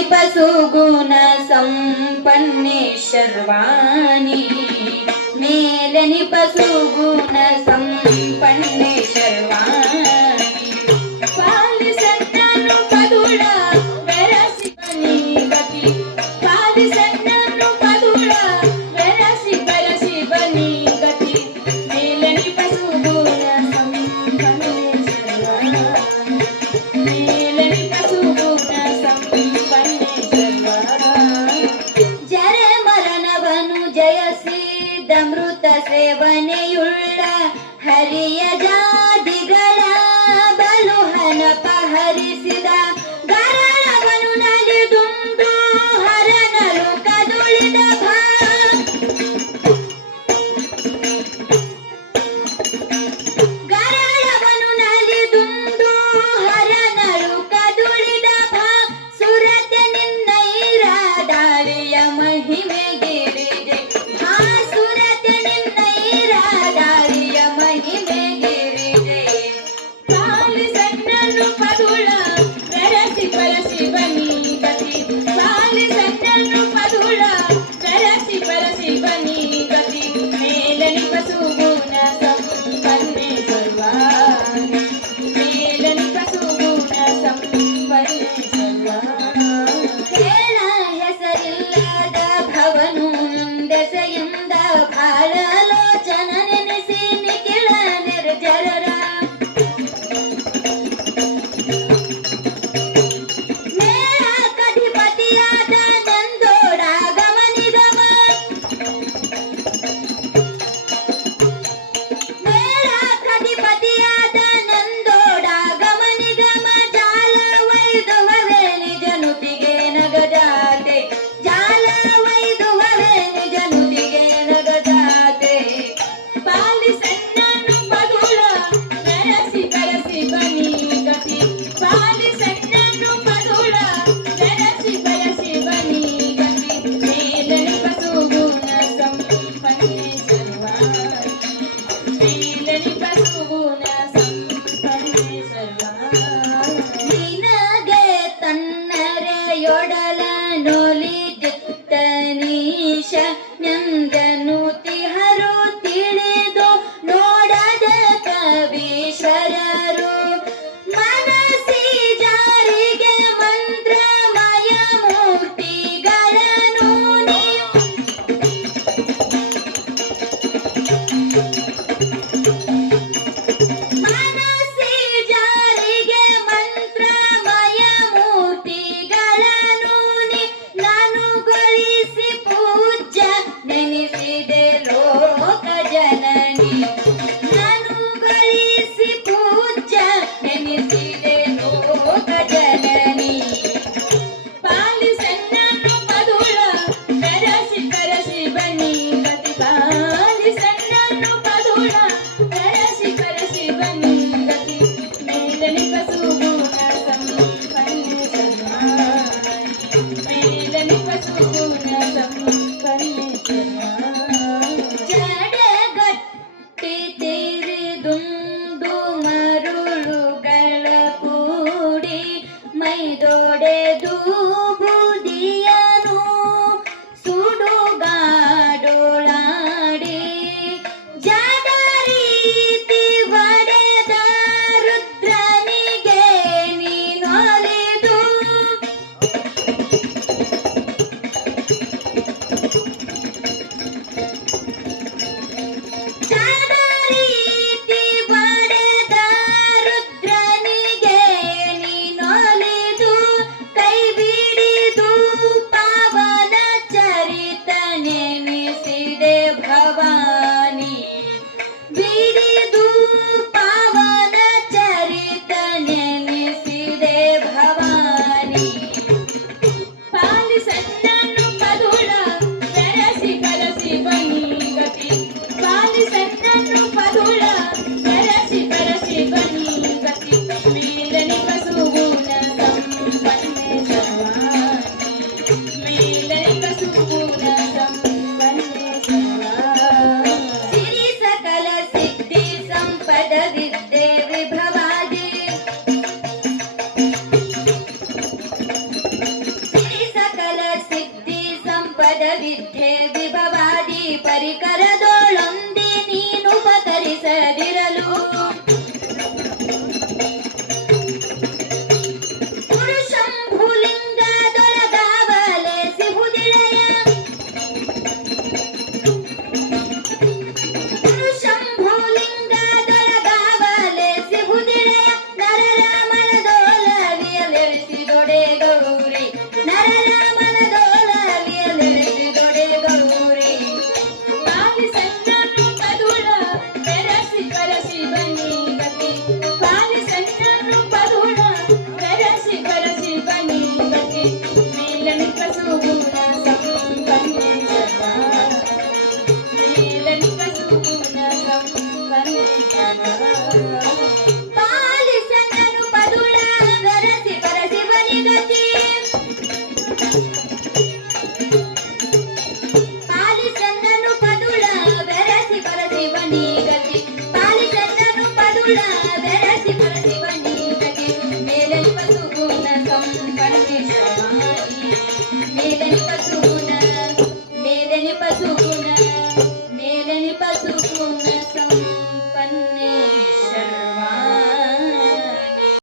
పసుగుణ సంపన్నే శర్వాణి. మేలని పసుగుణ సంపన్నే శర్వాణి. സേവനയുള്ള ഹരിയജാ ವಿದ್ಯೆ ವಿಭವಾದಿ ಪರಿಕರದೊಳೊಂದಿ ನೀನು ಉಪಕರಿಸದಿರಲು